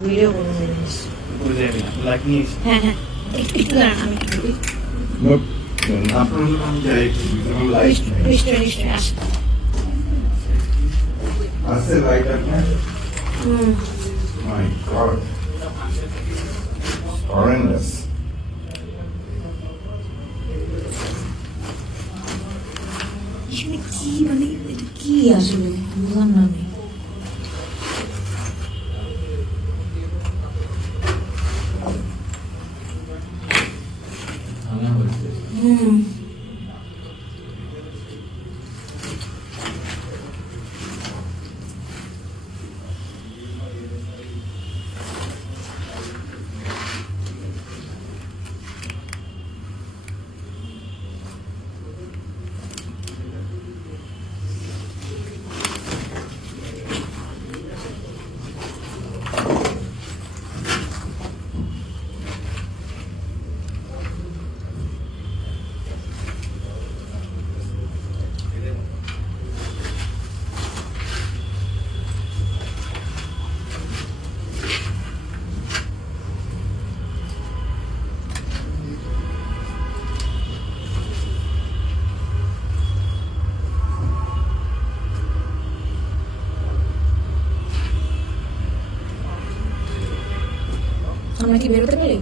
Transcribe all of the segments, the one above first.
Video করে this বুঝে like নিস হ্যাঁ হ্যাঁ একটু দাঁড়ান আমি একটু করি আপনার নাম যাই লাইক নিশ্চয় আছে লাইক আপনার মাই গড horrendous এখানে কি মানে এটা কি আসলে বুঝলাম না আমি আমরা কি বেরোতে পারি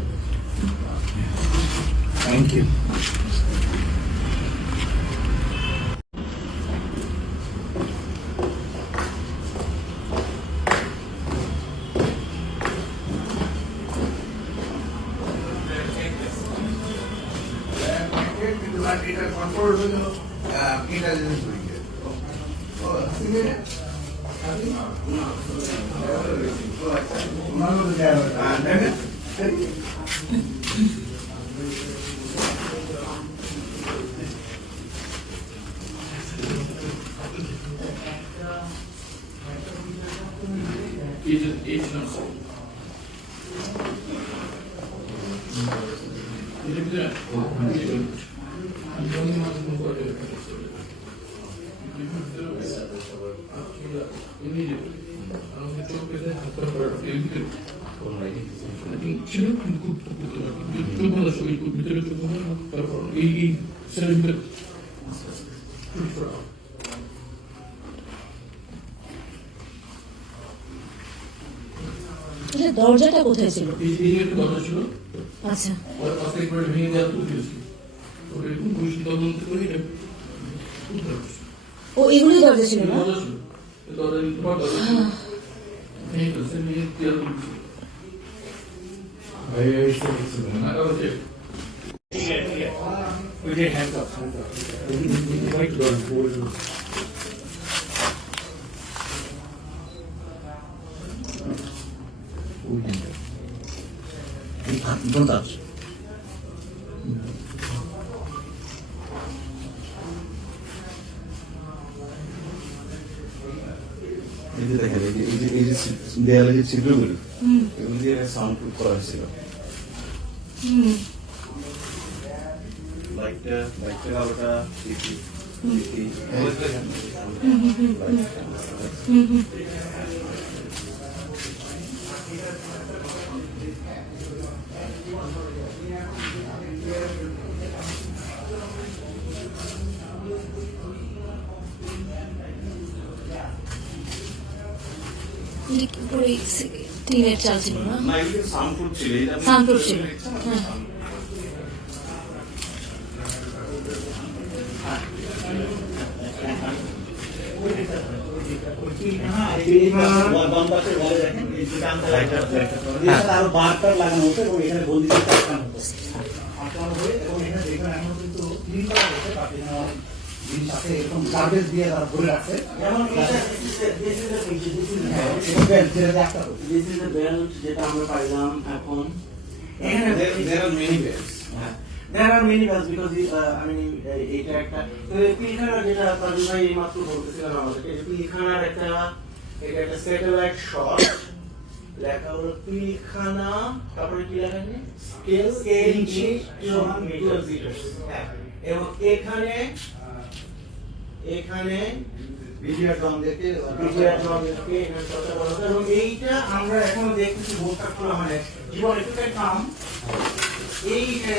থ্যাংক ইউ দরজাটা কোথায় ছিল দরজা ছিল আচ্ছা ভেঙে দেওয়া তুলে দিয়েছিল পুলিশ তদন্ত করে এটা ও এগুলোই দরজা ছিল না দরজা ছিল দরজা নিতে পার দরজা ছিল ভেঙে ফেলছে ভেঙে দেওয়া তুলেছিল Don't touch. এই যে দেখেন এই যে দেয়ালে যে ছিদ্রগুলো এগুলো দিয়ে সাউন্ড প্রুফ করা হয়েছিল লাইটটা আলোটা টিনের চাল ছিল না সাউন্ড প্রুফ ছিল সাউন্ডপ্রুফ ছিল আরো বারবার লাগানো হতো এবং এখানে বন্দি আটকানো হতো এবং এখানে দেখবেন এখন কিন্তু ক্লিন করা হচ্ছে বাট জিনিস আছে এরকম গার্বেজ দিয়ে তারা ভরে রাখছে যেটা আমরা পাইলাম এখন এখানে there are many beds because I mean এটা একটা পিলখানা যেটা তাদের ভাই এইমাত্র বলতেছিলাম আমাদেরকে যে পিলখানার একটা এটা একটা স্যাটেলাইট শট লেখা হলো পিলখানা তারপরে কি লেখা আছে স্কেল মিটার এবং এখানে বিজিআর তো আমাদেরকে বিজিআর আমাদেরকে এখানে চর্চা করা হতো এবং এইটা আমরা এখনো দেখতেছি বোর্ডটা খোলা মানে জীবন একটু কাম এই যে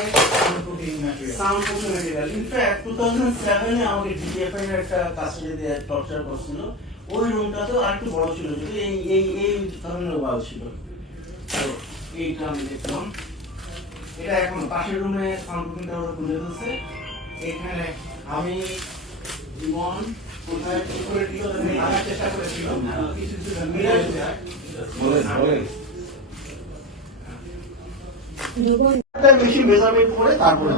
সাউন্ড প্রুফিং ম্যাটেরিয়াল ইনফ্যাক্ট 2007 এ আমাকে ডিজিএফআই এর একটা কাস্টডি দিয়ে টর্চার করছিল ওই রুমটা তো আর একটু বড় ছিল যদি এই ধরনের ওয়াল ছিল তো এইটা আমি দেখলাম এটা এখন পাশের রুমে সাউন্ড প্রুফিংটা ওরা খুলে দিচ্ছে এখানে আমি জীবন কোথায় কি করে দিল আমি আনার চেষ্টা করেছিলাম কিছু কিছু মিরাজ যায় বলেন একটা মেশিন মেজারমেন্ট করে তারপরে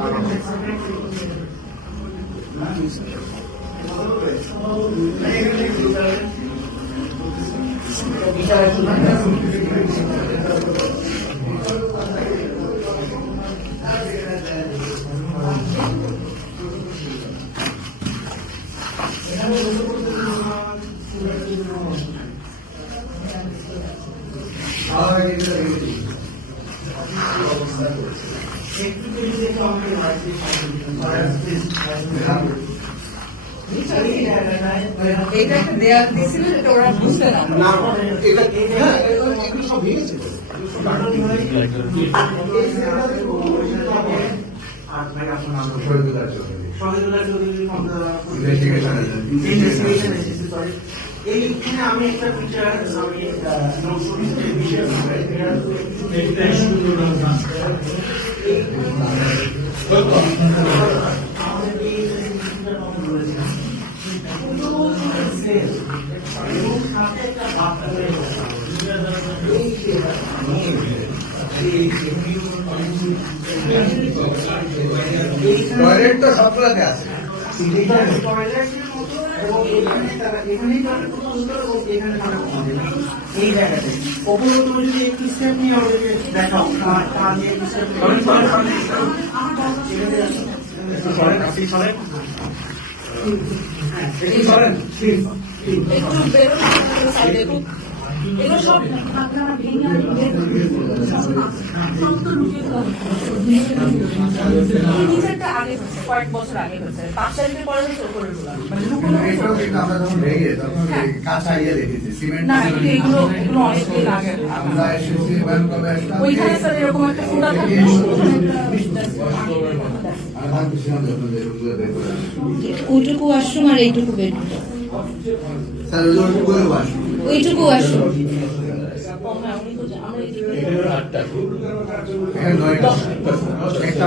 এটা একটা দেয়াল দিয়েছিল যেটা ওরা বুঝতে না এটা হ্যাঁ এগুলো সব ভেঙেছে এইখানে আমি একটা ফিচার আমি টয়লেটটা সবগুলোতে আছে এই জায়গাতে ওপরে তুমি যদি একটু স্টেপ নিয়ে আমাদেরকে দেখাও একটু বেরোনো সাইডে এগুলো সব আপনারা ভেঙে আমি বের করে দিই। সব তো লুকিয়ে দেওয়া হচ্ছে। এই ডিজাইনটা আগে হচ্ছে, কয়েক বছর আগে হচ্ছে। 5 তারিখের পরে হচ্ছে ওপরে গুলা। মানে লুকোনো হচ্ছে। আমরা যখন ভেঙে তখন কাঁচা ইয়ে দেখেছি সিমেন্ট না, এগুলো অনেক দিন আগে। আমরা এসেছি ব্যাংক কবে আসলাম ওইখানে স্যার এরকম একটা ফুটা থাকে। ওইটুকু ওয়াশরুম আর এইটুকু বেডরুম। স্যার ওইটুকু করে ওয়াশরুম ওইটুকু ওয়াশরুম। এখানে 9টা একটা